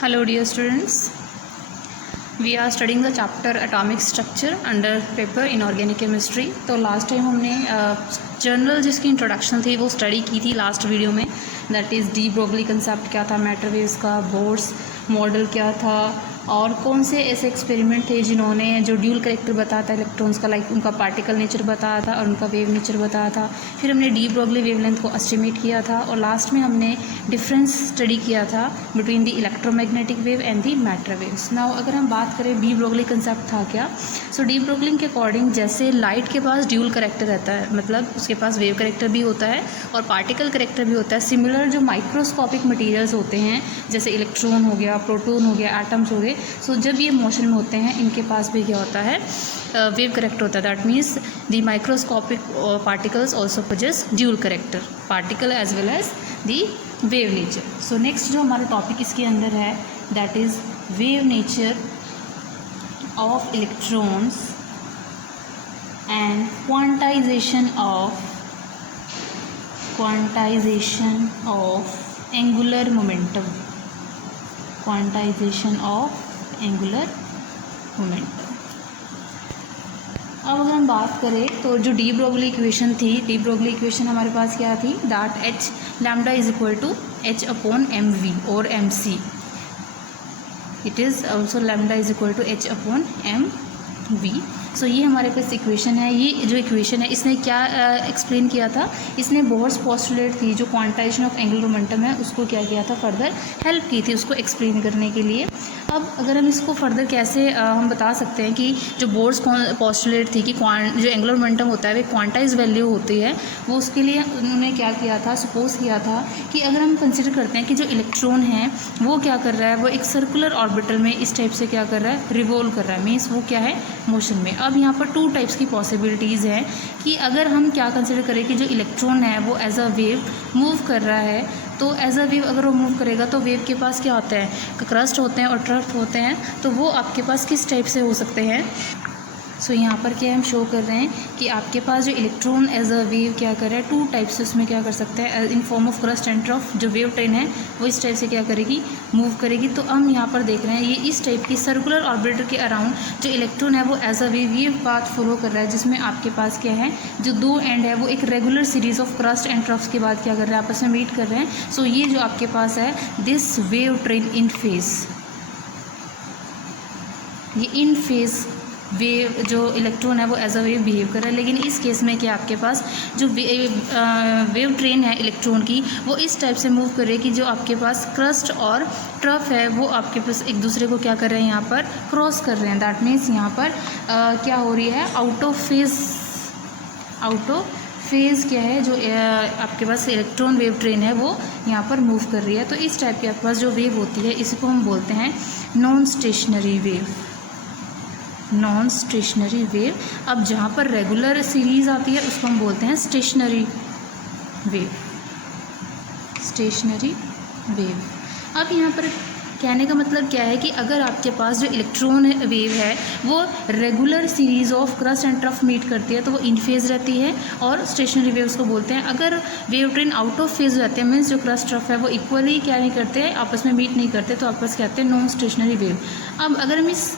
Hello dear students, we are studying the chapter atomic structure under paper inorganic chemistry। तो last time हमने general जिसकी introduction थी वो study की थी लास्ट वीडियो में, that is de Broglie concept क्या था, मैटर वेव्स का बोर्स मॉडल क्या था और कौन से ऐसे एक्सपेरिमेंट थे जिन्होंने जो ड्यूल करेक्टर बताया था इलेक्ट्रॉन्स का, लाइक उनका पार्टिकल नेचर बताया था और उनका वेव नेचर बताया था। फिर हमने डी ब्रोगली वेवलेंथ को एस्टिमेट किया था और लास्ट में हमने डिफरेंस स्टडी किया था between the electromagnetic wave and the matter waves. Now अगर हम बात करें डी ब्रोगली कंसेप्ट था क्या, सो डी ब्रोगली के अकॉर्डिंग जैसे लाइट के पास ड्यूल करेक्टर रहता है, मतलब उसके पास वेव करेक्टर भी होता है और पार्टिकल करेक्टर भी होता है। सिमिलर जो माइक्रोस्कोपिक मटीरियल्स होते हैं जैसे इलेक्ट्रॉन हो गया, प्रोटॉन हो गया, एटम्स हो गए, सो जब ये मोशन में होते हैं इनके पास भी क्या होता है, वेव करेक्टर होता है। That means the microscopic particles also possess dual character, particle as well as the wave nature. So next जो हमारा टॉपिक इसके अंदर है that is wave nature of electrons and quantization of angular momentum, quantization of angular momentum. अब अगर हम बात करें तो जो डी ब्रोगली इक्वेशन थी, डी ब्रोगली इक्वेशन हमारे पास क्या थी, that h lambda is equal to H upon M we और M C. It is also lambda is equal to H upon M V. So ये हमारे पास इक्वेशन है। ये जो इक्वेशन है इसने क्या एक्सप्लेन किया था, इसने बोर्स पोस्टुलेट थी जो क्वांटाइजेशन ऑफ एंगुलर मोमेंटम है उसको क्या किया था, फर्दर हेल्प की थी उसको एक्सप्लेन करने के लिए। अब अगर हम इसको फर्दर कैसे हम बता सकते हैं कि जो बोर्स पोस्टुलेट थी कि जो एंगुलर मोमेंटम होता है वो क्वांटाइज वैल्यू होती है, वो उसके लिए उन्होंने क्या किया था, सपोज किया था कि अगर हम कंसिडर करते हैं कि जो इलेक्ट्रॉन है वो क्या कर रहा है, वो एक सर्कुलर ऑर्बिटल में इस टाइप से क्या कर रहा है, रिवॉल्व कर रहा है, मीन्स वो क्या है, मोशन में। अब यहाँ पर टू टाइप्स की पॉसिबिलिटीज़ हैं कि अगर हम क्या कंसिडर करें कि जो इलेक्ट्रॉन है वो एज अ वेव मूव कर रहा है, तो एज अ वेव अगर वो मूव करेगा तो वेव के पास क्या होता है, क्रस्ट होते हैं और ट्रफ होते हैं, तो वो आपके पास किस टाइप से हो सकते हैं। सो यहाँ पर क्या हम शो कर रहे हैं कि आपके पास जो इलेक्ट्रॉन एज अ वेव क्या कर रहा है, टू टाइप से उसमें क्या कर सकते हैं, in form of crest and trough. जो वेव ट्रेन है वो इस टाइप से क्या करेगी, मूव करेगी। तो हम यहाँ पर देख रहे हैं ये इस टाइप की सर्कुलर ऑर्बिटर के अराउंड जो इलेक्ट्रॉन है वो एज अ वेव ये पाथ फॉलो कर रहा है, जिसमें आपके पास क्या है, जो दो एंड है वो एक regular series of crest and troughs के बाद क्या कर रहे हैं, आपस में मीट कर रहे हैं। सो ये जो आपके पास है this wave train in phase, ये इन फेज वेव जो इलेक्ट्रॉन है वो एज अ वेव बिहेव कर रहा है। लेकिन इस केस में क्या आपके पास जो वेव ट्रेन है इलेक्ट्रॉन की वो इस टाइप से मूव कर रही है कि जो आपके पास क्रस्ट और ट्रफ है वो आपके पास एक दूसरे को क्या कर रहे हैं, यहाँ पर क्रॉस कर रहे हैं। दैट मीन्स यहाँ पर क्या हो रही है, आउट ऑफ फेज़ क्या है, जो आपके पास इलेक्ट्रॉन वेव ट्रेन है वो यहाँ पर मूव कर रही है। तो इस टाइप के आपके पास जो वेव होती है इसको हम बोलते हैं non stationary wave, non stationary wave. अब जहाँ पर रेगुलर सीरीज आती है उसको हम बोलते हैं स्टेशनरी वेव, स्टेशनरी वेव। अब यहाँ पर कहने का मतलब क्या है कि अगर आपके पास जो इलेक्ट्रॉन वेव है वो regular series of crest and trough meet करती है तो वो इन फेज रहती है और स्टेशनरी वेव उसको बोलते हैं। अगर wave train out of phase रहते हैं, मीन्स जो क्रस्ट ट्रफ है वो इक्वली क्या नहीं करते हैं, आपस में मीट नहीं करते, तो आपके पास कहते हैं नॉन स्टेशनरी वेव। अब अगर हम इस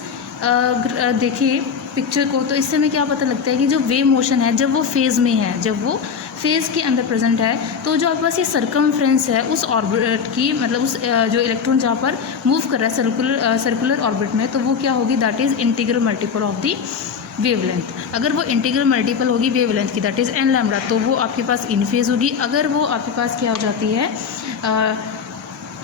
देखिए पिक्चर को तो इससे हमें क्या पता लगता है कि जो वेव मोशन है जब वो फेज़ में है, जब वो फेज़ के अंदर प्रेजेंट है, तो जो आपके पास ये सर्कमफ्रेंस है उस ऑर्बिट की, मतलब उस जो इलेक्ट्रॉन जहाँ पर मूव कर रहा है सर्कुलर ऑर्बिट में, तो वो क्या होगी, that is integral multiple of the wavelength. अगर वो इंटीग्रल मल्टीपल होगी वेवलेंथ की, दैट इज़ एन लैम्डा, तो वो आपके पास इन फेज़ होगी। अगर वो आपके पास क्या हो जाती है,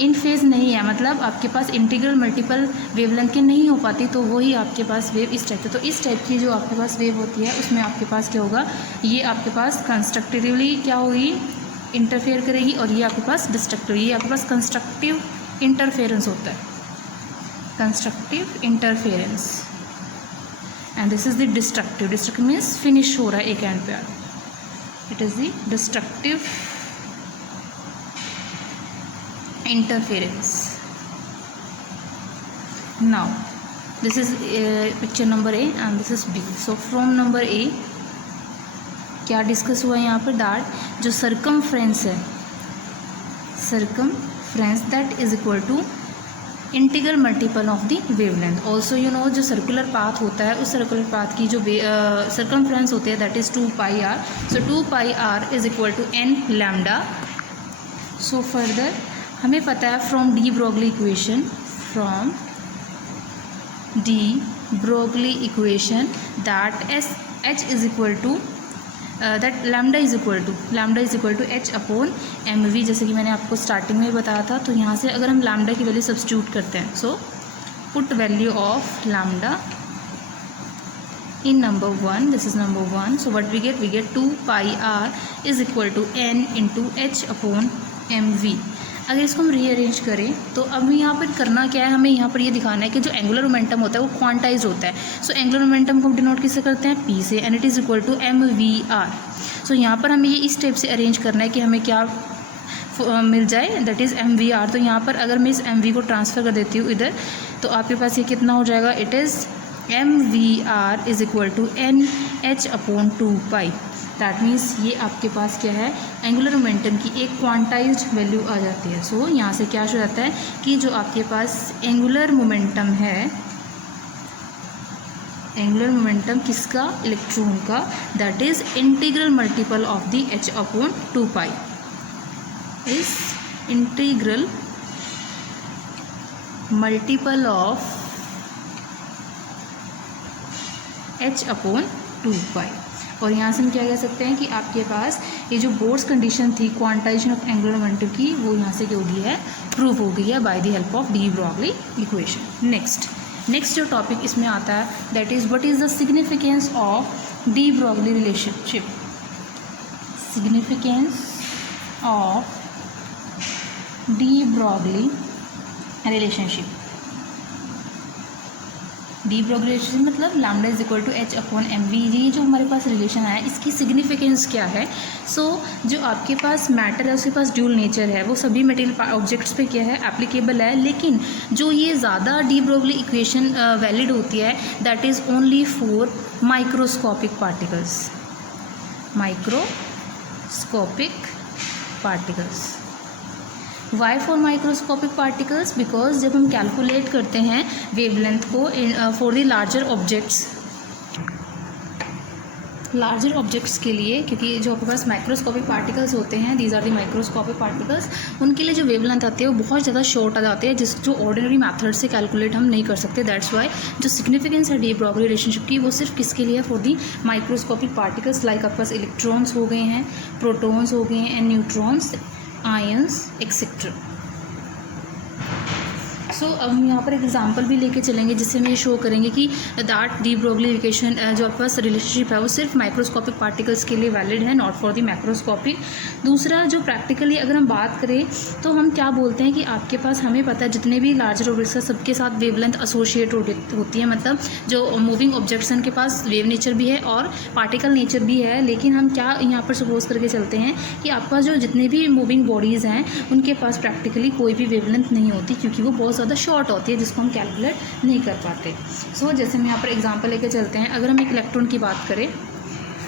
इन फेज़ नहीं है, मतलब आपके पास इंटीग्रल मल्टीपल वेवलेंथ की नहीं हो पाती, तो वही आपके पास वेव इस टाइप है। तो इस टाइप की जो आपके पास वेव होती है उसमें आपके पास क्या होगा, ये आपके पास कंस्ट्रक्टिवली क्या होगी, इंटरफेयर करेगी, और ये आपके पास डिस्ट्रक्टिव, ये आपके पास कंस्ट्रक्टिव इंटरफेरेंस होता है, constructive interference, and this is the destructive. Destructive means finish हो रहा है एक एंड पे, it is the destructive interference. Now this is picture number A and this is B. So from number A क्या discuss हुआ यहाँ पर, that जो सर्कमफ्रेंस है, circumference that is equal to integral multiple of the wavelength. Also you know जो circular path होता है उस सर्कुलर पाथ की जो सर्कमफ्रेंस होती है that is 2πr। So 2πr is equal to n lambda. So further हमें पता है from de Broglie equation, from de Broglie equation that h is equal to that lambda is equal to h upon mv, जैसे कि मैंने आपको starting में बताया था। तो यहाँ से अगर हम लैम्डा की वैल्यू सब्स्टिट्यूट करते हैं, so put value of lambda in number 1, this is number 1, so what we get 2πr is equal to n into h upon mv। अगर इसको हम रीअरेंज करें तो अब यहाँ पर करना क्या है, हमें यहाँ पर ये दिखाना है कि जो एंगुलर मोमेंटम होता है वो क्वांटाइज होता है। सो एंगुलर मोमेंटम को डिनोट किससे करते हैं, p से, and it is equal to mvr। सो यहाँ पर हमें ये इस टाइप से अरेंज करना है कि हमें क्या मिल जाए, दैट इज़ mvr। तो यहाँ पर अगर मैं इस mv को ट्रांसफ़र कर देती हूँ इधर, तो आपके पास ये कितना हो जाएगा, it is mvr is equal to nh upon 2π। That means ये आपके पास क्या है, एंगुलर मोमेंटम की एक क्वांटाइज्ड वैल्यू आ जाती है। सो यहाँ से क्या हो जाता है कि जो आपके पास एंगुलर मोमेंटम है, एंगुलर मोमेंटम किसका, इलेक्ट्रॉन का, that is integral multiple of the h upon 2π, is integral multiple of h upon 2π। और यहाँ से हम क्या कह सकते हैं कि आपके पास ये जो बोर्ड्स कंडीशन थी क्वांटाइजेशन ऑफ एंगुलर मोमेंटम की, वो यहाँ से क्या हो गई है, प्रूव हो गई है by the help of de Broglie equation. Next जो टॉपिक इसमें आता है that is what is the significance of de Broglie relationship. Significance of de Broglie relationship. De Broglie relation मतलब lambda is equal to h upon mv। ये जो हमारे पास relation आया इसकी सिग्निफिकेंस क्या है। सो जो आपके पास मैटर है उसके पास ड्यूल नेचर है, वो सभी मटेरियल ऑब्जेक्ट्स पे क्या है, एप्लीकेबल है, लेकिन जो ये ज़्यादा डी ब्रोगली इक्वेशन वैलिड होती है that is only for microscopic particles. Microscopic particles. Why for microscopic particles, because जब हम कैलकुलेट करते हैं वेवलेंथ को फॉर द लार्जर ऑब्जेक्ट्स के लिए, क्योंकि जो आपके पास माइक्रोस्कोपिक पार्टिकल्स होते हैं, these are the microscopic particles, उनके लिए जो वेवलेंथ आती है वो बहुत ज़्यादा शॉर्ट आ जाती है, जो ऑर्डिनरी मेथड से कैलकुलेट हम नहीं कर सकते। दैट्स वाई जो सिग्निफिकेंस है डी ब्रोगली रिलेशनशिप की वो सिर्फ किसके लिए, for the microscopic particles, like आपके पास इलेक्ट्रॉन्स हो गए हैं, प्रोटॉन्स हो गए हैं, एंड न्यूट्रॉन्स, आयंस एक्सेट्रा। सो अब हम यहाँ पर एक एग्जांपल भी लेके चलेंगे जिससे हम ये शो करेंगे कि दैट डी ब्रोगली इक्वेशन जो आपके पास रिलेशनशिप है वो सिर्फ माइक्रोस्कोपिक पार्टिकल्स के लिए वैलिड है, नॉट फॉर द मैक्रोस्कोपिक। दूसरा जो प्रैक्टिकली अगर हम बात करें तो हम क्या बोलते हैं कि आपके पास हमें पता है जितने भी लार्जर ऑब्जेक्ट्स है सबके साथ वेवलेंथ एसोसिएट होती है, मतलब जो मूविंग ऑब्जेक्ट्स हैं उनके पास वेव नेचर भी है और पार्टिकल नेचर भी है। लेकिन हम क्या यहाँ पर सपोज करके चलते हैं कि आपके पास जो जितने भी मूविंग बॉडीज़ हैं उनके पास प्रैक्टिकली कोई भी वेवलेंथ नहीं होती, क्योंकि वो बहुत ज़्यादा शॉर्ट होती है जिसको हम कैलकुलेट नहीं कर पाते। सो जैसे हम यहाँ पर एग्जांपल लेके चलते हैं, अगर हम एक इलेक्ट्रॉन की बात करें,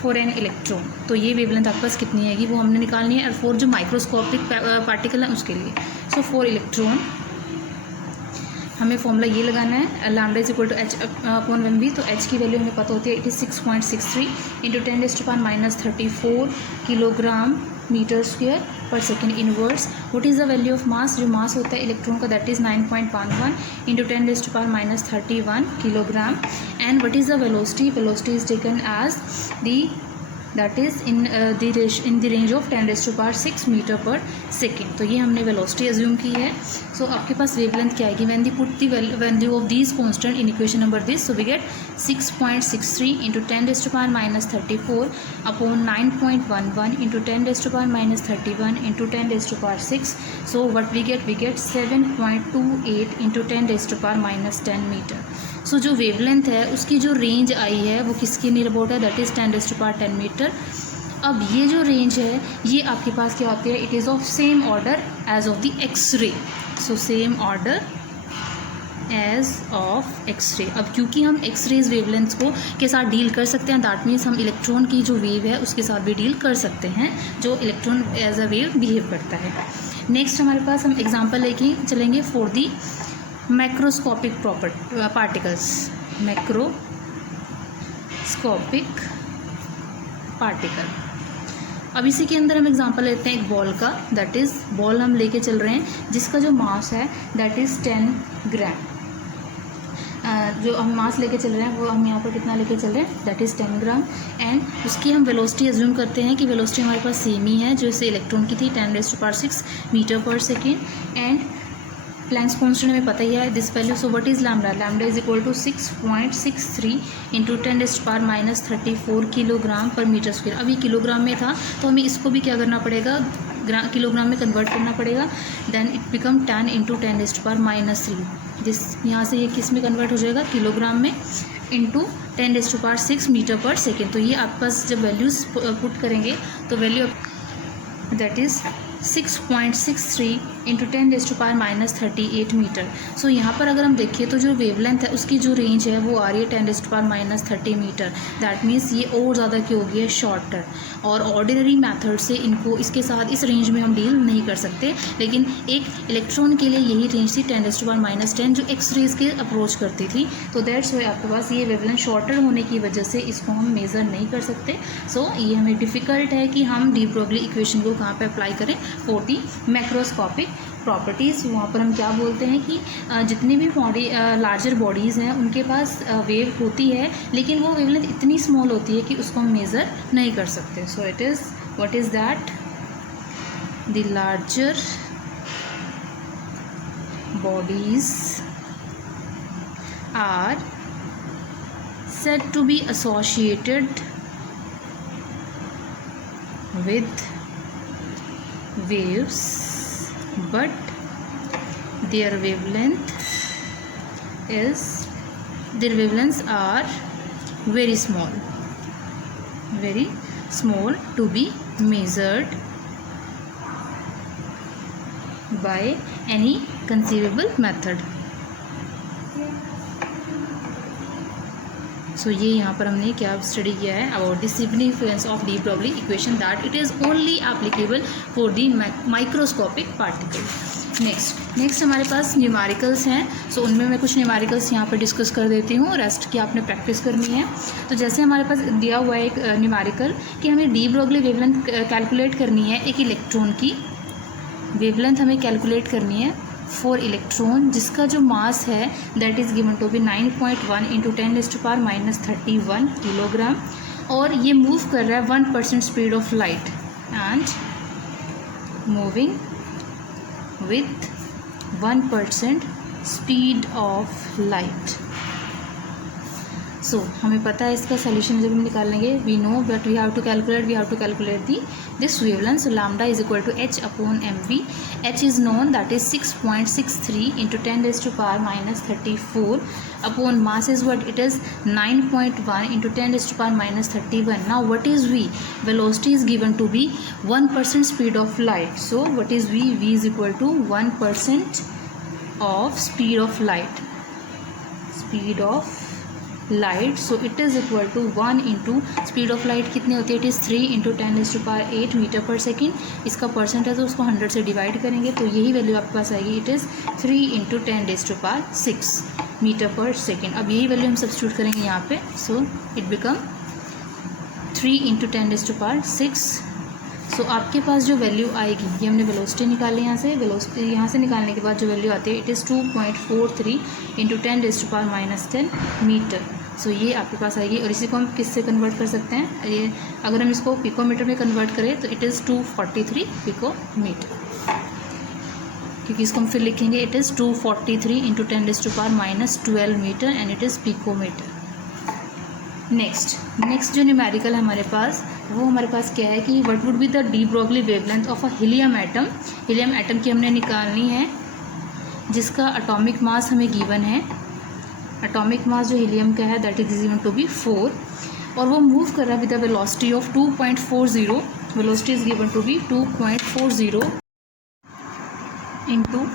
फॉर एन इलेक्ट्रॉन, तो ये वेवलेंथ आपके पास कितनी आएगी वो हमने निकालनी है, और फॉर जो माइक्रोस्कोपिक पार्टिकल है उसके लिए। सो फॉर इलेक्ट्रॉन हमें फॉर्मूला ये लगाना है, lambda is equal to h upon mv। तो h की वैल्यू हमें पता होती है, it is 6.63 into 10⁻⁻34 kilogram metre square per second inverse. What is the value of mass, जो मास होता है इलेक्ट्रॉन का that is 9.11 into 10⁻⁻31 kilogram. And what is the velocity, velocity is taken as the that is in the range of 10⁻6 metre per second. तो ये हमने velocity assume की है। सो आपके पास वेवलेंथ क्या आएगी, when the put the value of these constant in equation number this, so we get 6.63 into 10⁻⁻34 upon 9.11 into 10⁻⁻31 into 10⁻6। So what we get 7.28 into 10⁻10 metre. So जो wavelength है उसकी जो रेंज आई है वो किसके नियर अबाउट है, that is 10⁻10 metre. अब ये जो रेंज है ये आपके पास क्या होती है, it is of same order as of the X ray. So same order as of X ray. अब क्योंकि हम एक्सरेज वेवलेंथ को के साथ डील कर सकते हैं, दैट मीन्स हम इलेक्ट्रॉन की जो वेव है उसके साथ भी डील कर सकते हैं, जो electron as a wave behave करता है। नेक्स्ट हमारे पास हम एग्जांपल लेके चलेंगे for the macroscopic particles, macroscopic particle. अब इसी के अंदर हम एग्जांपल लेते हैं एक बॉल का, दैट इज़ बॉल हम लेके चल रहे हैं जिसका जो मास है दैट इज़ 10 ग्राम। जो हम मास लेके चल रहे हैं वो हम यहाँ पर कितना लेके चल रहे हैं, दैट इज़ 10 ग्राम। एंड उसकी हम वेलोसिटी अज्यूम करते हैं कि वेलोसिटी हमारे पास सेम ही है जो इसे इलेक्ट्रॉन की थी, 10⁻⁶ metre per second. And Planck's constant हमें पता ही है this value. So what is lambda, lambda is equal to 6.63 into 10⁻⁻34 kilogram per metre square. अभी किलोग्राम में था तो हमें इसको भी क्या करना पड़ेगा, किलोग्राम में कन्वर्ट करना पड़ेगा। Then it become 10 into 10⁻3। जिस यहाँ से ये किस में कन्वर्ट हो जाएगा, किलोग्राम में, इंटू 10⁻6 मीटर पर सेकेंड। तो ये आपके पास जब वैल्यूज़ पुट करेंगे तो value that is 6.63 into 10⁻38 metre. So यहाँ पर अगर हम देखें तो जो वेवलेंथ है उसकी जो रेंज है वो आ रही है 10⁻30 मीटर। दैट मीन्स ये और ज़्यादा क्या हो गया है, शॉर्टर। और ऑर्डिनरी मेथड से इनको इसके साथ इस रेंज में हम डील नहीं कर सकते, लेकिन एक इलेक्ट्रॉन के लिए यही रेंज थी 10⁻10 जो एक्स रेज के अप्रोच करती थी। तो दैट्स वाई आपके पास ये वेवलेंथ शॉर्टर होने की वजह से इसको हम मेज़र नहीं कर सकते। सो ये हमें डिफ़िकल्ट है कि हम डी ब्रोगली इक्वेशन को कहाँ पर अप्लाई करें फॉर दी मैक्रोस्कोपिक प्रॉपर्टीज़। वहाँ पर हम क्या बोलते हैं कि जितनी भी बॉडी लार्जर बॉडीज़ हैं उनके पास वेव होती है, लेकिन वो वेवलेंथ इतनी स्मॉल होती है कि उसको हम मेज़र नहीं कर सकते। So it is what is that, the larger bodies are said to be associated with waves, but their wavelengths are very small to be measured by any conceivable method. सो ये यहाँ पर हमने क्या स्टडी किया है about the significance of de Broglie equation, that it is only applicable for the microscopic particle. Next हमारे पास numericals हैं। सो उनमें मैं कुछ न्यूमेरिकल्स यहाँ पर डिस्कस कर देती हूँ, रेस्ट की आपने प्रैक्टिस करनी है। तो जैसे हमारे पास दिया हुआ है एक न्यूमेरिकल कि हमें डी ब्रोगली वेवलेंथ कैलकुलेट करनी है, एक इलेक्ट्रॉन की वेवलेंथ हमें कैलकुलेट करनी है फॉर इलेक्ट्रॉन जिसका जो मास है that is given to be 9.1 into 10⁻31 kilogram, और ये मूव कर रहा है 1% speed of light and moving with 1% speed of light. So हमें पता है इसका सोल्यूशन जब हम निकालेंगे, we know but we have to calculate the this wavelength. So lambda is equal to h/mv। h is known that is 6.63 into 10⁻34 upon mass is what, it is 9.1 into 10⁻31। Now what is v, velocity is given to be 1% speed of light. So what is v, v is equal to 1% of speed of light. So it is equal to 1 into speed of light कितनी होती है, it is 3 into 10⁸ metre per second. इसका percent है तो उसको 100 से divide करेंगे तो यही वैल्यू आपके पास आएगी, it is 3 into 10⁶ metre per second. अब यही वैल्यू हम सब्स्टिट्यूट करेंगे यहाँ पे। So it become 3 into 10⁶। सो आपके पास जो वैल्यू आएगी, ये हमने वेलोसिटी निकाली यहाँ से, वेलोसिटी यहाँ से निकालने के बाद जो वैल्यू आती है इट इज़ 2.43 इंटू 10⁻10 मीटर। सो ये आपके पास आएगी, और इसी को हम किससे कन्वर्ट कर सकते हैं, ये अगर हम इसको पिकोमीटर में कन्वर्ट करें तो इट इज़ 243 पिकोमीटर, क्योंकि इसको हम फिर लिखेंगे it is 243 into 10⁻12 metre and it is picometre. Next जो न्यूमेरिकल है हमारे पास, वो हमारे पास क्या है कि what would be the de Broglie wavelength of a helium atom. Helium atom की हमने निकालनी है जिसका एटॉमिक मास हमें गिवन है। एटॉमिक मास जो हीलियम का है that is given to be 4, और वो मूव कर रहा है with the velocity of 2.40। Velocity is given to be 2.40 into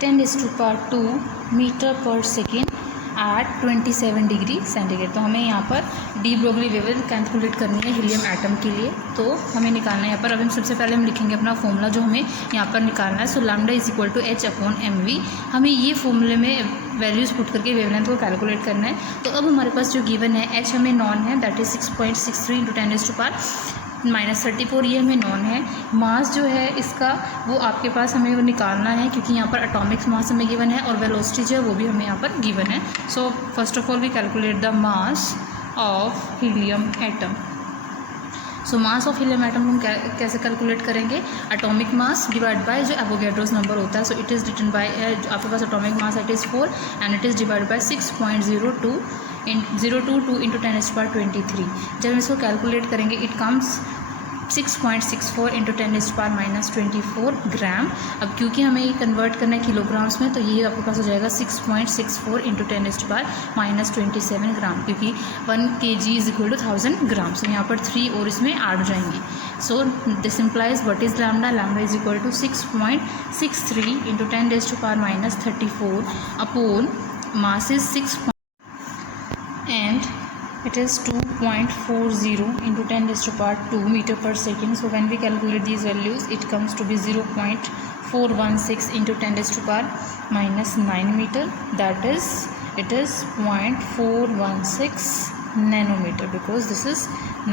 10⁻² metre per second at 27 degree centigrade. तो हमें यहाँ पर डी ब्रोगली वेवलेंथ कैलकुलेट करनी है हीलियम एटम के लिए, तो हमें निकालना है यहाँ पर। अब हम सबसे पहले हम लिखेंगे अपना फॉर्मूला जो हमें यहाँ पर निकालना है। So lambda is equal to h/mv। हमें ये फॉर्मूले में वैल्यूज़ पुट करके वेवलेंथ को कैलकुलेट करना है। तो अब हमारे पास जो गिवन है h हमें नॉन है, दैट इज 6.63 इंटू 10⁻⁻34, ये हमें नॉन है। मास जो है इसका वो आपके पास हमें वो निकालना है, क्योंकि यहाँ पर एटॉमिक मास हमें गिवन है और वेलोसिटी जो है वो भी हमें यहाँ पर गिवन है। So first of all we calculate the mass of helium atom. So mass of helium atom हम कैसे कैलकुलेट करेंगे? एटॉमिक मास डिवाइड बाय जो एवोगैड्रोस नंबर होता है। So it is written by, आपके पास atomic mass it is 4 and it is divide by 6.022 into 10⁻23। जब हम इसको कैलकुलेट करेंगे इट कम्स 6.64 इंटू 10⁻24 ग्राम। अब क्योंकि हमें ये कन्वर्ट करना है किलोग्राम्स में, तो ये आपके पास हो जाएगा 6.64 इंटू 10⁻27 ग्राम, क्योंकि 1 kg is equal to 1000 gram. So यहाँ पर 3 और इसमें ऐड हो जाएंगी। So this implies what is lambda? Lambda is equal to 6.63 into 10⁻34 upon mass is 6 and it is 2.40 into 10⁻2 meter per second. So when we calculate these values it comes to be 0.416 into 10⁻9 meter, that is it is 0.416 nanometer because this is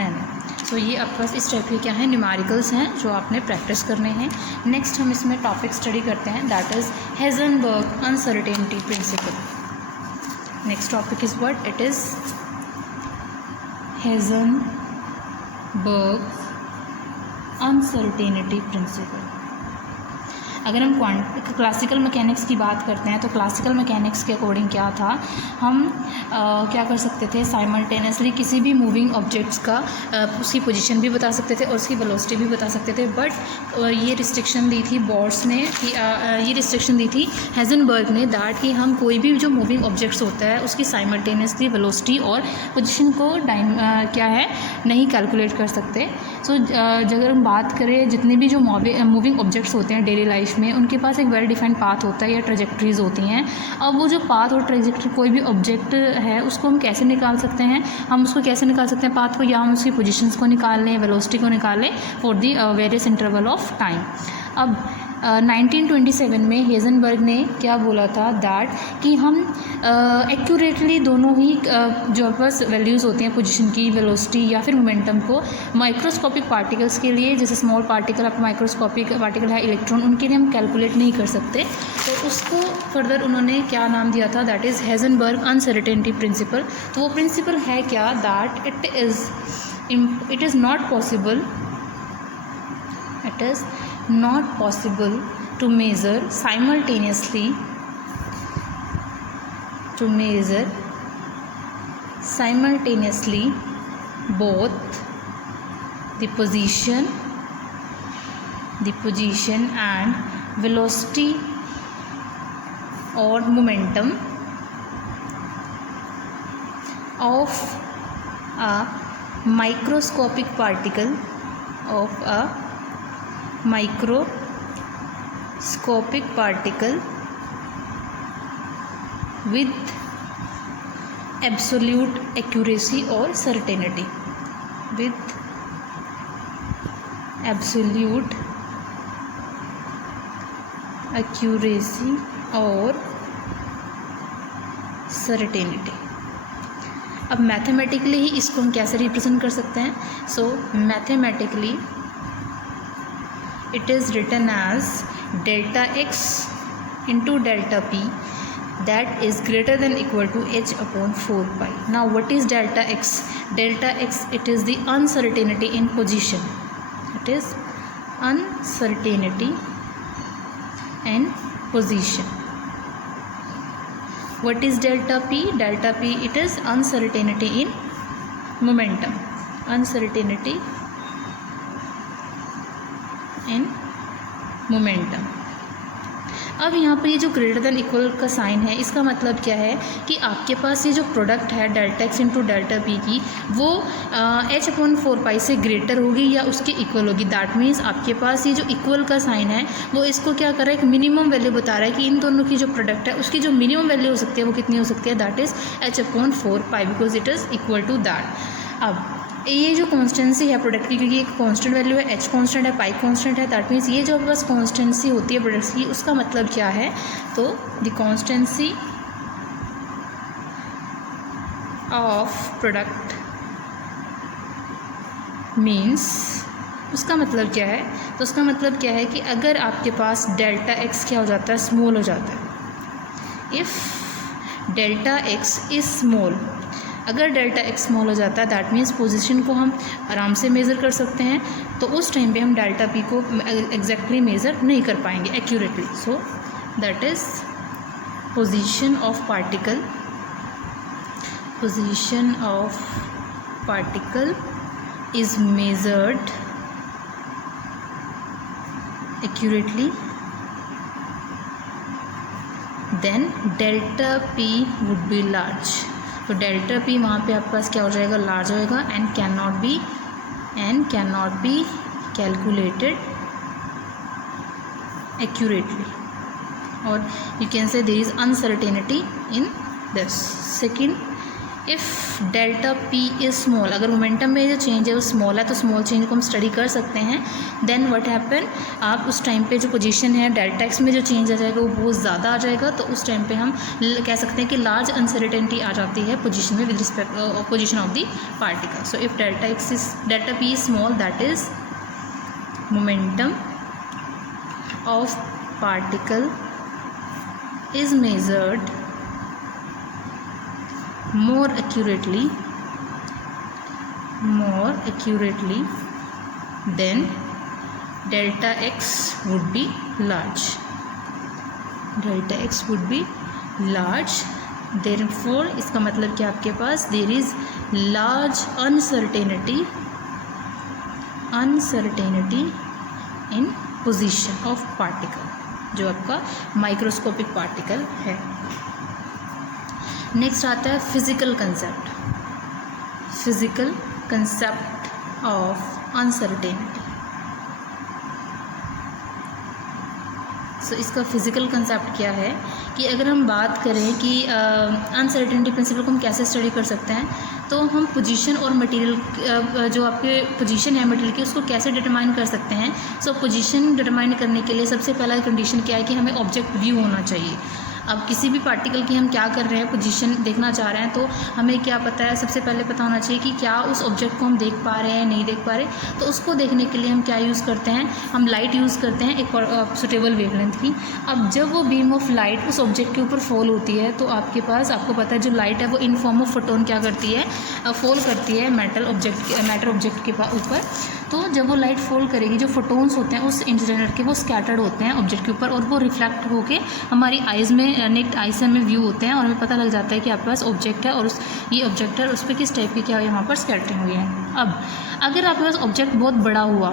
nano. तो ये आपके पास इस type के क्या है numericals हैं जो आपने प्रैक्टिस करने हैं। नेक्स्ट हम इसमें टॉपिक स्टडी करते हैं, that is Heisenberg uncertainty principle. Next topic is what? It is Heisenberg uncertainty principle. अगर हम क्लासिकल मैकेनिक्स की बात करते हैं तो क्लासिकल मैकेनिक्स के अकॉर्डिंग क्या था, हम क्या कर सकते थे, साइमल्टेनियसली किसी भी मूविंग ऑब्जेक्ट्स का उसकी पोजीशन भी बता सकते थे और उसकी वेलोसिटी भी बता सकते थे। बट ये रिस्ट्रिक्शन दी थी बोर्ड्स ने कि ये रिस्ट्रिक्शन दी थी हेज़नबर्ग ने, दैट कि हम कोई भी जो मूविंग ऑब्जेक्ट्स होता है उसकी साइमल्टेनियसली वेलोसिटी और पोजीशन को क्या है नहीं कैलकुलेट कर सकते। सो अगर हम बात करें जितने भी जो मूविंग ऑब्जेक्ट्स होते हैं डेली लाइफ में, उनके पास एक वेल डिफाइंड पाथ होता है या ट्रेजेक्ट्रीज होती हैं। अब वो जो पाथ और ट्रेजेक्ट्री कोई भी ऑब्जेक्ट है उसको हम कैसे निकाल सकते हैं? हम उसको कैसे निकाल सकते हैं पाथ को, या हम उसकी पोजीशंस को निकाल लें, वेलोसिटी को निकाल लें for the various interval of time. अब 1927 में हेज़नबर्ग ने क्या बोला था, दैट कि हम एक्यूरेटली दोनों ही जो बस वैल्यूज़ होती हैं पोजीशन की, वेलोसिटी या फिर मोमेंटम को माइक्रोस्कोपिक पार्टिकल्स के लिए, जैसे स्मॉल पार्टिकल, आपका माइक्रोस्कोपिक पार्टिकल है इलेक्ट्रॉन, उनके लिए हम कैलकुलेट नहीं कर सकते। तो उसको फर्दर उन्होंने क्या नाम दिया था, that is Heisenberg uncertainty principle. तो वो प्रिंसिपल है क्या, that it is not possible to measure simultaneously both the position and velocity or momentum of a microscopic particle with absolute accuracy or certainty. अब मैथमेटिकली ही इसको हम कैसे represent कर सकते हैं? सो mathematically it is written as delta x into delta p that is greater than equal to h upon 4 pi. Now what is delta x? Delta x, it is the uncertainty in position. It is uncertainty in position. What is delta p? Delta p, it is uncertainty in momentum. Uncertainty in momentum. अब यहाँ पर ये जो greater than equal का sign है, इसका मतलब क्या है कि आपके पास ये जो प्रोडक्ट है delta x into delta P की, वो h/4 से ग्रेटर होगी या उसके इक्वल होगी। दैट मीन्स आपके पास ये जो इक्वल का साइन है वो इसको क्या कर रहा है, एक मिनिमम वैल्यू बता रहा है कि इन दोनों की जो प्रोडक्ट है उसकी जो मिनिमम वैल्यू हो सकती है वो कितनी हो सकती है, that is h/4 pi, because it is equal to that. अब ये जो कॉन्स्टेंसी है प्रोडक्ट की, क्योंकि एक कांस्टेंट वैल्यू है, h कांस्टेंट है, पाई कांस्टेंट है, दैट मीन्स ये जो आपके पास कॉन्स्टेंसी होती है प्रोडक्ट्स की, उसका मतलब क्या है, तो the constituency of product means, उसका मतलब क्या है, तो उसका मतलब क्या है कि अगर आपके पास डेल्टा एक्स क्या हो जाता है, स्मॉल हो जाता है। If delta x is small, अगर डेल्टा एक्स स्मॉल हो जाता है दैट मीन्स पोजीशन को हम आराम से मेज़र कर सकते हैं, तो उस टाइम पे हम डेल्टा पी को एग्जैक्टली मेज़र नहीं कर पाएंगे accurately. So that is position of particle, position of particle is measured accurately, then delta P would be large. तो डेल्टा पी वहाँ पे आपके पास क्या हो जाएगा, लार्ज होएगा, and can not be calculated accurately, और you can say there is uncertainty in this. Second, if delta P is small, अगर मोमेंटम में जो चेंज है वो स्मॉल है तो स्मॉल चेंज को हम स्टडी कर सकते हैं। देन व्हाट हैपन, आप उस टाइम पे जो पोजीशन है डेल्टा एक्स में जो चेंज आ जाएगा वो बहुत ज़्यादा आ जाएगा, तो उस टाइम पे हम कह सकते हैं कि लार्ज अनसर्टेनिटी आ जाती है पोजीशन में with respect position of the particle. So if delta p is small, that is momentum of particle is measured more accurately then delta x would be large, therefore इसका मतलब कि आपके पास there is large uncertainty in position of particle, जो आपका microscopic particle है। Next आता है physical concept of uncertainty. सो इसका फिज़िकल कंसेप्ट क्या है कि अगर हम बात करें कि अनसर्टेनिटी प्रिंसिपल को हम कैसे स्टडी कर सकते हैं, तो हम पोजीशन और मटेरियल, जो आपके पोजीशन है मटेरियल की, उसको कैसे डिटरमाइन कर सकते हैं। सो पोजीशन डिटरमाइन करने के लिए सबसे पहला कंडीशन क्या है कि हमें ऑब्जेक्ट व्यू होना चाहिए। अब किसी भी पार्टिकल की हम क्या कर रहे हैं, पोजीशन देखना चाह रहे हैं, तो हमें क्या पता है, सबसे पहले पता होना चाहिए कि क्या उस ऑब्जेक्ट को हम देख पा रहे हैं, नहीं देख पा रहे। तो उसको देखने के लिए हम क्या यूज़ करते हैं, हम लाइट यूज़ करते हैं एक सुटेबल वेवलेंथ की। अब जब वो बीम ऑफ लाइट उस ऑब्जेक्ट के ऊपर फॉल होती है, तो आपको पता है जो लाइट है वो इन फॉर्म ऑफ फोटोन क्या करती है, फॉल करती है मैटर ऑब्जेक्ट के ऊपर। तो जब वो लाइट फॉल करेगी, जो फोटोन्स होते हैं उस इंसिडेंट के, वो स्कैटर्ड होते हैं ऑब्जेक्ट के ऊपर, और वो रिफ्लेक्ट होके हमारी आइज़ में, नेक्ट आई से हमें व्यू होते हैं, और हमें पता लग जाता है कि आपके पास ऑब्जेक्ट है, और ये ऑब्जेक्ट है, उस पर किस टाइप की क्या हुई, वहाँ पर स्कैटरिंग हुई है। अब अगर आपके पास ऑब्जेक्ट बहुत बड़ा हुआ,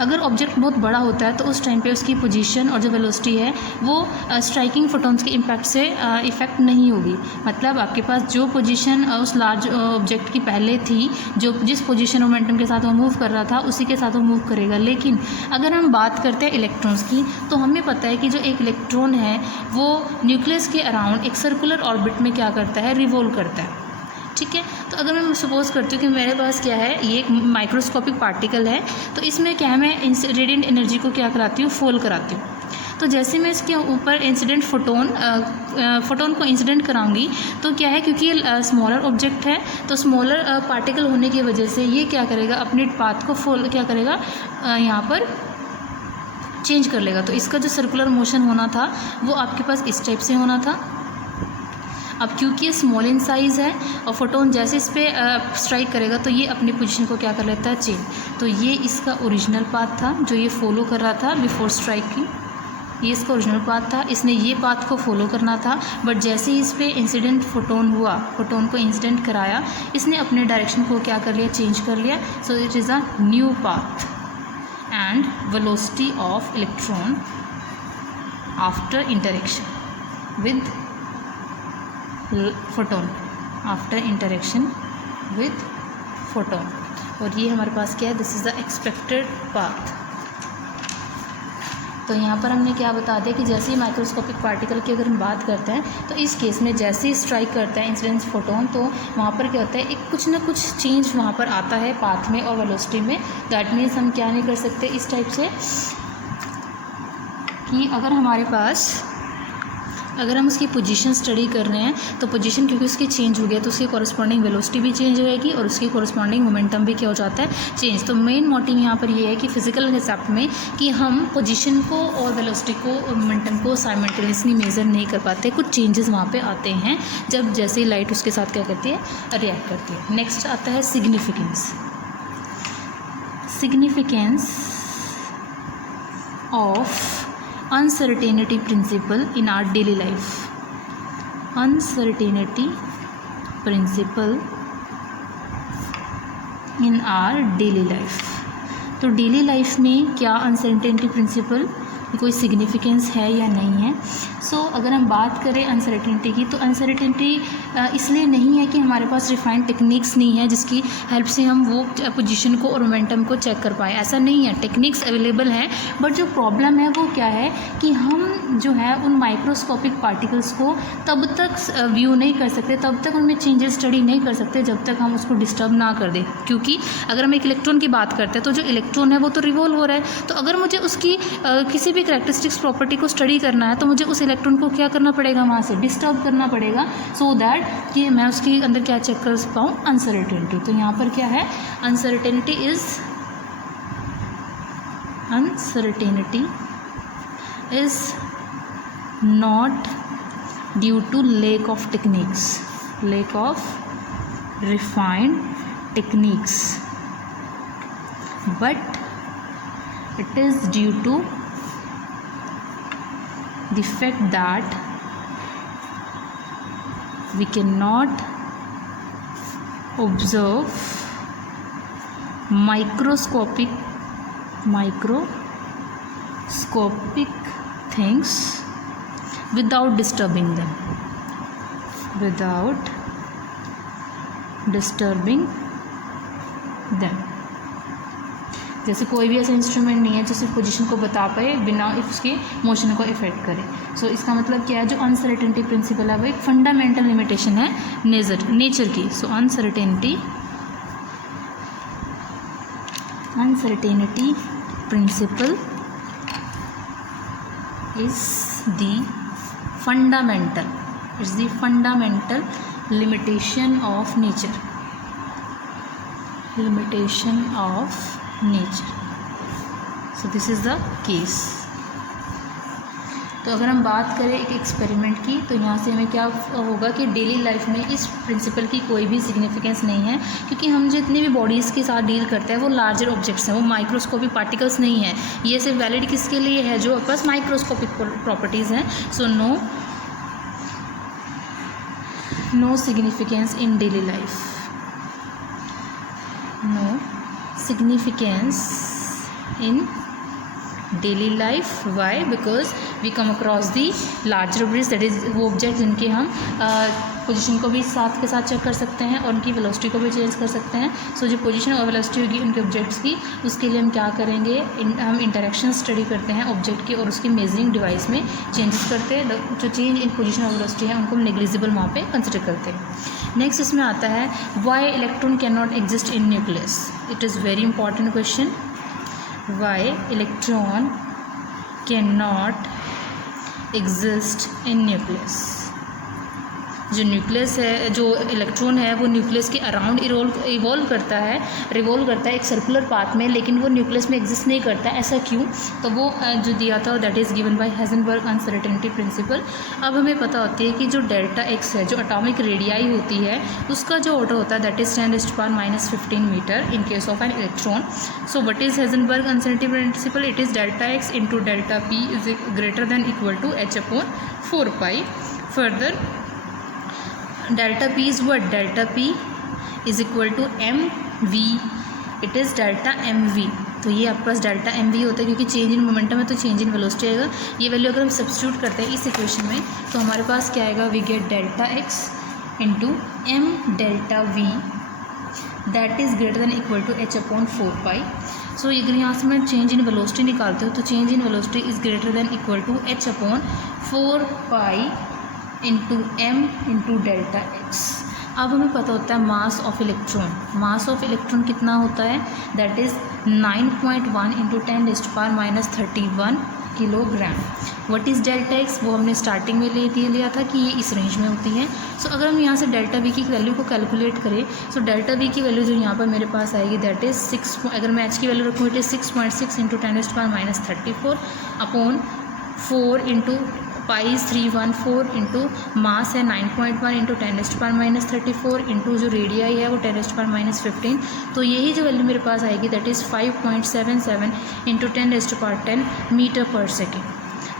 अगर ऑब्जेक्ट बहुत बड़ा होता है तो उस टाइम पे उसकी पोजीशन और जो वेलोसिटी है वो स्ट्राइकिंग फोटोन्स के इम्पैक्ट से इफ़ेक्ट नहीं होगी। मतलब आपके पास जो पोजीशन उस लार्ज ऑब्जेक्ट की पहले थी, जिस पोजीशन मोमेंटम के साथ वो मूव कर रहा था, उसी के साथ वो मूव करेगा। लेकिन अगर हम बात करते हैं इलेक्ट्रॉन्स की, तो हमें पता है कि जो एक इलेक्ट्रॉन है वो न्यूक्लियस के अराउंड एक सर्कुलर ऑर्बिट में क्या करता है, रिवॉल्व करता है। ठीक है, तो अगर मैं सपोज़ करती हूँ कि मेरे पास क्या है, ये एक माइक्रोस्कोपिक पार्टिकल है, तो इसमें क्या है, मैं रेडिएंट एनर्जी को क्या कराती हूँ, फॉल कराती हूँ। तो जैसे मैं इसके ऊपर इंसिडेंट फोटोन को इंसिडेंट कराऊंगी, तो क्या है, क्योंकि ये स्मॉलर ऑब्जेक्ट है, तो स्मॉलर पार्टिकल होने की वजह से ये क्या करेगा, अपने पाथ को फॉल क्या करेगा, यहाँ पर चेंज कर लेगा। तो इसका जो सर्कुलर मोशन होना था वो आपके पास इस टाइप से होना था। अब क्योंकि ये स्मॉल इन साइज़ है और फोटोन जैसे इस पर स्ट्राइक करेगा तो ये अपनी पोजीशन को क्या कर लेता है, चेंज। तो ये इसका ओरिजिनल पाथ था जो ये फॉलो कर रहा था बिफोर स्ट्राइकिंग, ये इसका ओरिजिनल पाथ था, इसने ये पाथ को फॉलो करना था। बट जैसे ही इस पर इंसिडेंट फोटोन हुआ, फोटोन को इंसिडेंट कराया, इसने अपने डायरेक्शन को क्या कर लिया, चेंज कर लिया। सो it is a new path and velocity of electron after interaction with photon, after interaction with photon. और ये हमारे पास क्या है, this is the expected path. तो यहाँ पर हमने क्या बता दिया कि जैसे ही माइक्रोस्कोपिक पार्टिकल की अगर हम बात करते हैं तो इस केस में जैसे ही स्ट्राइक करता है इंसिडेंस फोटोन, तो वहाँ पर क्या होता है, एक कुछ ना कुछ चेंज वहाँ पर आता है पाथ में और वेलोसिटी में। दैट मीन्स हम क्या नहीं कर सकते इस टाइप से कि अगर हम उसकी पोजीशन स्टडी कर रहे हैं तो पोजीशन क्योंकि उसकी चेंज हो गया तो उसकी कॉरस्पॉन्डिंग वेलोसिटी भी चेंज होएगी और उसकी कॉरस्पॉन्डिंग मोमेंटम भी क्या हो जाता है, चेंज। तो मेन मोटिव यहाँ पर ये है कि फिजिकल कंसेप्ट में कि हम पोजीशन को और वेलोसिटी को और मोमेंटम को साइमल्टेनियसली मेज़र नहीं कर पाते, कुछ चेंजेस वहाँ पे आते हैं जब जैसे ही लाइट उसके साथ क्या करती है, रिएक्ट करती है। नेक्स्ट आता है significance. Significance of uncertainty principle in our daily life, uncertainty principle in our daily life। तो डेली लाइफ में क्या अनसर्टेनिटी प्रिंसिपल कोई सिग्निफिकेंस है या नहीं है। सो अगर हम बात करें अनसर्टेनिटी की, तो अनसर्टेनिटी इसलिए नहीं है कि हमारे पास रिफाइंड टेक्निक्स नहीं है जिसकी हेल्प से हम वो पोजीशन को और मोमेंटम को चेक कर पाए, ऐसा नहीं है। टेक्निक्स अवेलेबल हैं, बट जो प्रॉब्लम है वो क्या है कि हम जो है उन माइक्रोस्कोपिक पार्टिकल्स को तब तक व्यू नहीं कर सकते, तब तक उनमें चेंजेस स्टडी नहीं कर सकते जब तक हम उसको डिस्टर्ब ना कर दें। क्योंकि अगर हम एक इलेक्ट्रॉन की बात करते हैं तो जो इलेक्ट्रॉन है वो तो रिवॉल्व हो रहा है, तो अगर मुझे उसकी किसी भी करैक्टरिस्टिक्स प्रॉपर्टी को स्टडी करना है तो मुझे उस इलेक्ट्रॉन को क्या करना पड़ेगा, वहाँ से डिस्टर्ब करना पड़ेगा, सो दैट कि मैं उसके अंदर क्या चेक कर पाऊँ, अनसर्टेनिटी। तो यहाँ पर क्या है, uncertainty is not due to lack of techniques, lack of refined techniques, but it is due to the fact that we cannot observe microscopic things without disturbing them, जैसे कोई भी ऐसा इंस्ट्रूमेंट नहीं है जो सिर्फ पोजीशन को बता पाए बिना उसके मोशन को इफेक्ट करे। सो इसका मतलब क्या है, जो अनसर्टेनिटी प्रिंसिपल है वो एक फंडामेंटल लिमिटेशन है नेचर की। So uncertainty principle is the fundamental limitation of nature, so this is the case. तो अगर हम बात करें एक एक्सपेरिमेंट की, तो यहाँ से हमें क्या होगा कि डेली लाइफ में इस प्रिंसिपल की कोई भी सिग्निफिकेंस नहीं है, क्योंकि हम जितनी भी बॉडीज़ के साथ डील करते हैं वो लार्जर ऑब्जेक्ट्स हैं, वो माइक्रोस्कोपिक पार्टिकल्स नहीं हैं। ये सिर्फ वैलिड किसके लिए है, जो बस माइक्रोस्कोपिक प्रॉपर्टीज़ हैं। So no significance in daily life, no significance in daily life। why? because we come across the larger objects, that is वो ऑब्जेक्ट जिनके हम पोजीशन को भी साथ के साथ चेक कर सकते हैं और उनकी वेलोसिटी को भी चेंज कर सकते हैं। सो जो पोजीशन और वेलोसिटी होगी उनके ऑब्जेक्ट्स की, उसके लिए हम क्या करेंगे, हम इंटरेक्शन स्टडी करते हैं ऑब्जेक्ट की और उसकी मेजरिंग डिवाइस में चेंजेस करते हैं। जो चेंज इन पोजीशन और वेलोसिटी है उनको हम नेग्लिजिबल वहाँ पे कंसिडर करते हैं। नेक्स्ट इसमें आता है why electron can not exist in nucleus. It is very important question, why electron can not exist in nucleus. जो न्यूक्लियस है, जो इलेक्ट्रॉन है वो न्यूक्लियस के अराउंड रिवॉल्व करता है एक सर्कुलर पाथ में, लेकिन वो न्यूक्लियस में एग्जिस्ट नहीं करता। ऐसा क्यों? तो वो जो दिया था that is given bye Heisenberg uncertainty principal. अब हमें पता होती है कि जो डेल्टा एक्स है, जो एटॉमिक रेडियाई होती है, उसका जो ऑर्डर होता है that is 10⁻⁻15 metre in case of an electron. So what is Heisenberg uncertainty principle? It is delta x into delta p is greater than equal to h/4π। Further delta p is what? Delta p is equal to mv, it is delta mv। तो ये आपके पास delta M we होता है, क्योंकि change in momentum है तो change in velocity आएगा। ये वैल्यू अगर हम सब्स्टिट्यूट करते हैं इस इक्वेशन में तो हमारे पास क्या आएगा, we get delta x into m delta v that is greater than equal to H upon 4 pi. So अगर यहाँ से मैं चेंज इन वेलोसिटी निकालते हो तो change in velocity is greater than equal to H upon 4 pi into m into delta x. अब हमें पता होता है mass of electron, mass of electron कितना होता है, that is 9.1 into 10⁻³ kilogram. What is delta x, वो हमने स्टार्टिंग में लिया था कि ये इस रेंज में होती है। सो अगर हम यहाँ से डेल्टा वी की वैल्यू को कैलकुलेट करें, सो डेल्टा वी की वैल्यू जो यहाँ पर मेरे पास आएगी दैट इज़ 6, अगर मैं एच की वैल्यू रखूँ it is 6.6 into 10⁻34 upon 4 into pi 314 into mass है 9.1 इंटू 10⁻34 इंटू जो रेडियाई है वो 10⁻15। तो यही जो वैल्यू मेरे पास आएगी that is 5.77 into 10⁻10 metre per second.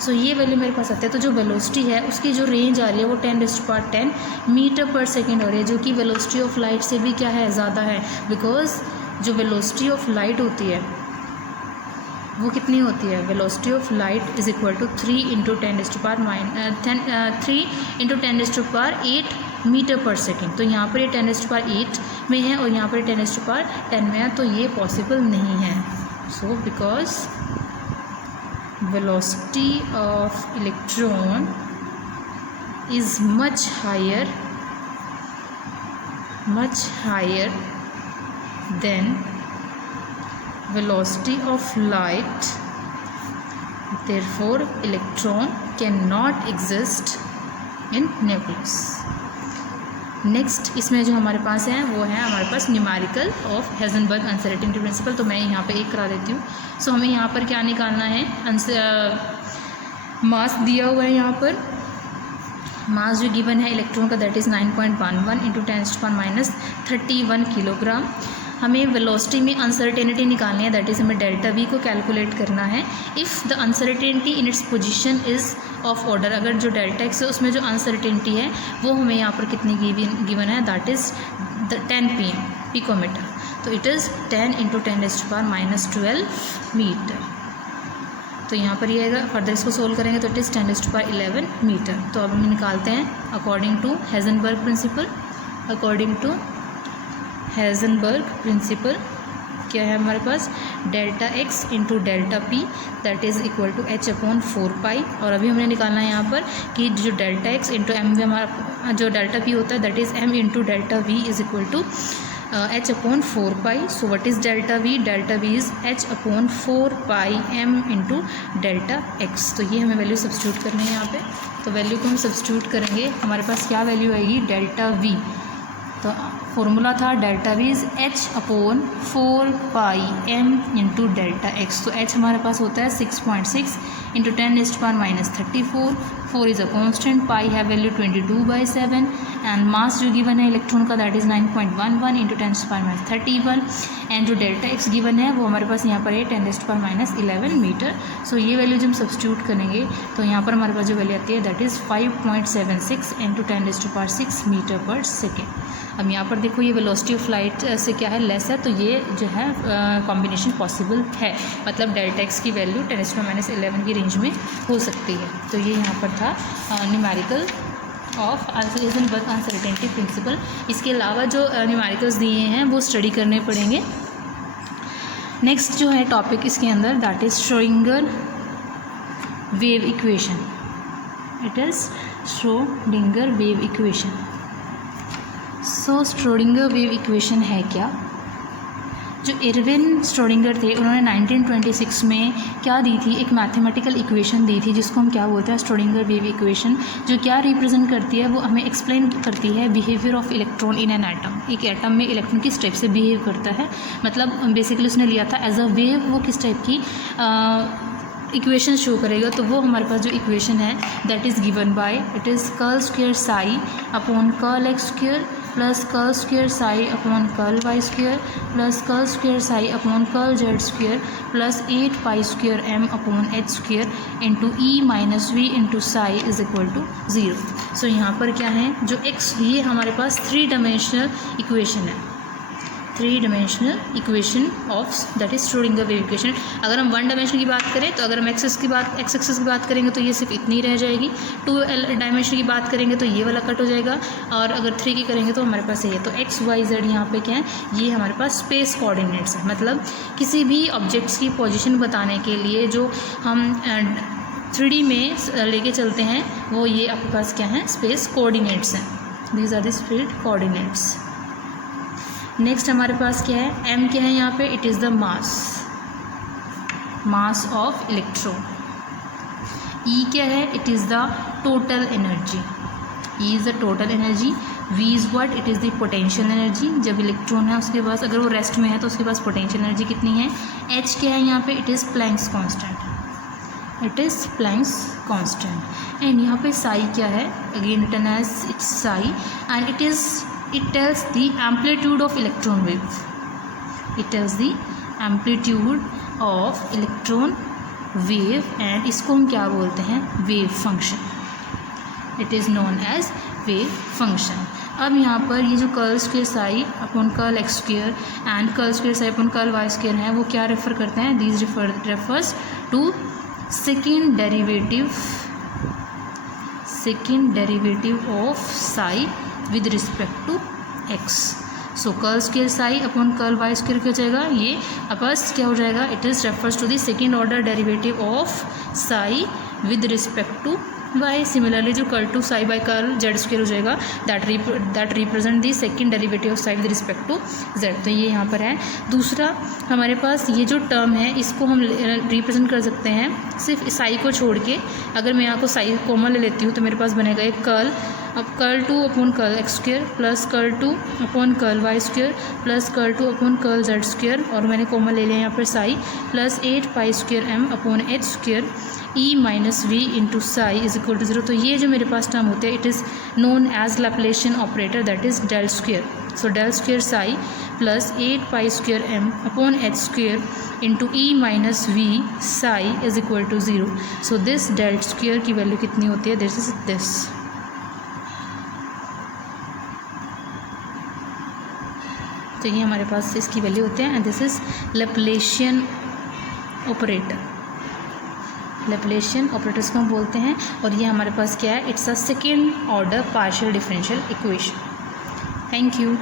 सो ये वैल्यू मेरे पास आती है। तो जो वेलोसिटी है उसकी जो रेंज आ रही है वो 10⁻10 मीटर पर सेकेंड हो रही है, जो कि वेलोसिटी ऑफ लाइट से भी क्या है, ज़्यादा है। बिकॉज जो वेलोसिटी ऑफ लाइट होती है वो कितनी होती है, velocity of light is equal to 3 into 10⁸ metre per second. तो यहाँ पर ये 10⁸ में है और यहाँ पर 10⁻10 में है, तो ये पॉसिबल नहीं है। So because velocity of electron is much higher than velocity of light, therefore electron cannot exist in nucleus। Next इसमें जो हमारे पास है वो है हमारे पास numerical of Heisenberg uncertainty principle. तो मैं यहाँ पे एक करा देती हूँ। सो हमें यहाँ पर क्या निकालना है, मास दिया हुआ है, यहाँ पर मास जो गिवन है इलेक्ट्रॉन का दैट इज़ 9.11 इंटू 10⁻31 किलोग्राम। हमें वेलोसिटी में अनसर्टेनिटी निकालनी है, दैट इज़ हमें डेल्टा वी को कैलकुलेट करना है। If the uncertainty in its position is of order, अगर जो डेल्टा एक्स है उसमें जो अनसर्टेनिटी है वो हमें यहाँ पर कितनी गिवन है, दैट इज़ 10 pm पिकोमीटर। तो इट इज़ 10 इंटू 10⁻12 मीटर। तो यहाँ पर ये आएगा, फर्दर इसको सोल्व करेंगे तो इट इज़ 10⁻11 मीटर। तो अब हम निकालते हैं according to Heisenberg principle. According to Heisenberg principle क्या है हमारे पास, delta x into delta P that is equal to H upon 4 pi. और अभी हमने निकालना है यहाँ पर कि जो delta x into M V, हमारा जो डेल्टा पी होता है that is M into delta we is equal to H upon 4 pi. So what is delta V, delta we is h upon 4 pi m into delta x. तो ये हमें value substitute करनी है यहाँ पे। तो वैल्यू को हम सब्स्टिट्यूट करेंगे, हमारे पास क्या वैल्यू आएगी, डेल्टा वी। तो फॉर्मूला था delta we is h upon 4 pi m into delta x. तो एच हमारे पास होता है 6.6 into 10⁻34। 4 is a constant, pi है वैल्यू 22/7 एंड मास जो गिवन है इलेक्ट्रॉन का दैट इज़ 9.11 इंटू 10⁻31 एंड जो डेल्टा एक्स गिवन है वो हमारे पास यहाँ पर है 10⁻11 मीटर। सो ये वैल्यू जब हम सब्स्टिट्यूट करेंगे तो यहाँ पर हमारे पास जो वैल्यू आती है that is 5.76 into 10�6 metre per second. अब यहाँ पर देखो ये वेलोसिटी ऑफ लाइट से क्या है, लेस है, तो ये जो है कॉम्बिनेशन पॉसिबल है, मतलब डेल्टा एक्स की वैल्यू 10⁻11 की रेंज में हो सकती है। तो ये यहाँ पर था numerical of Heisenberg uncertainty principal. इसके अलावा जो न्यूमेरिकल्स दिए हैं वो स्टडी करने पड़ेंगे। नेक्स्ट जो है टॉपिक इसके अंदर that is Schrodinger wave equation. It is Schrodinger wave equation. So Schrodinger wave equation है क्या, जो इरविन श्रोडिंगर थे उन्होंने 1926 में क्या दी थी, एक मैथमेटिकल इक्वेशन दी थी जिसको हम क्या बोलते हैं, श्रोडिंगर वेव इक्वेशन। जो क्या रिप्रेजेंट करती है, वो हमें एक्सप्लेन करती है behaviour of electron in an atom. एक एटम में इलेक्ट्रॉन किस टाइप से बिहेव करता है, मतलब बेसिकली उसने लिया था एज अ वेव, वो किस टाइप की इक्वेशन शो करेगा। तो वो हमारे पास जो इक्वेशन है that is given by, it is curl square psi upon curl x square plus curl square psi upon curl Y square plus curl square psi upon curl Z square plus 8 pi square M upon H square into e minus we into psi is equal to 0। So यहाँ पर क्या है, जो x, ये हमारे पास 3 dimensional equation है। 3 dimensional equation of that is Schrodinger wave equation. अगर हम 1 डायमेंशन की बात करें तो अगर हम एक्स एक्सिस की बात करेंगे तो ये सिर्फ इतनी रह जाएगी। 2 डायमेंशन की बात करेंगे तो ये वाला कट हो जाएगा, और अगर 3 की करेंगे तो हमारे पास ये, तो एक्स वाई जेड यहाँ पे क्या है, ये हमारे पास स्पेस कोऑर्डिनेट्स है। मतलब किसी भी ऑब्जेक्ट्स की पोजीशन बताने के लिए जो हम 3D में लेके चलते हैं वो ये आपके पास क्या है, स्पेस कोऑर्डिनेट्स हैं। These are the space coordinates. Next हमारे पास क्या है, एम क्या है यहाँ पे, it is the mass of electron. E क्या है, it is the total energy, E is the total energy. V is what, it is the potential energy. जब इलेक्ट्रॉन है उसके पास, अगर वो रेस्ट में है तो उसके पास पोटेंशियल एनर्जी कितनी है। एच क्या है यहाँ पे, it is Planck's constant, it is Planck's constant. And यहाँ पे साई क्या है, again written as it's psi, and it tells the amplitude of electron wave, it tells the amplitude of electron wave, and इसको हम क्या बोलते हैं, wave function, it is known as wave function। अब यहाँ पर ये जो curl square psi upon curl x square and curl square psi upon curl Y square हैं वो क्या रेफर करते हैं, these refers to second derivative of psi with respect to x. So curl square psi upon curl Y square क्या हो जाएगा, ये अपस क्या हो जाएगा, it is refers to the second order derivative of psi with respect to y. Similarly जो curl to Sai by curl Z square हो जाएगा, that represent the second derivative of psi with respect to z. तो ये यहाँ पर है। दूसरा हमारे पास ये जो टर्म है इसको हम रिप्रेजेंट कर सकते हैं सिर्फ साई को छोड़ के। अगर मैं यहाँ को साई कॉमन ले लेती हूँ तो मेरे पास बनेगा एक कर्ल, अब curl 2 upon curl x square plus curl 2 upon curl Y square plus curl 2 upon curl Z square, और मैंने कॉमन ले लिया यहाँ पर psi, plus 8 pi square M upon H square E minus we into psi is equal to 0। तो ये जो मेरे पास टर्म होते हैं it is known as Laplacian operator, that is del square. So del square Sai plus 8 pi square M upon H square into e minus v psi is equal to 0। So this del square की value कितनी होती है, this is this. तो ये हमारे पास इसकी value होते हैं, and this is Laplacian operator. Laplacian operators को हम बोलते हैं, और ये हमारे पास क्या है, it's a second order partial differential equation. Thank you.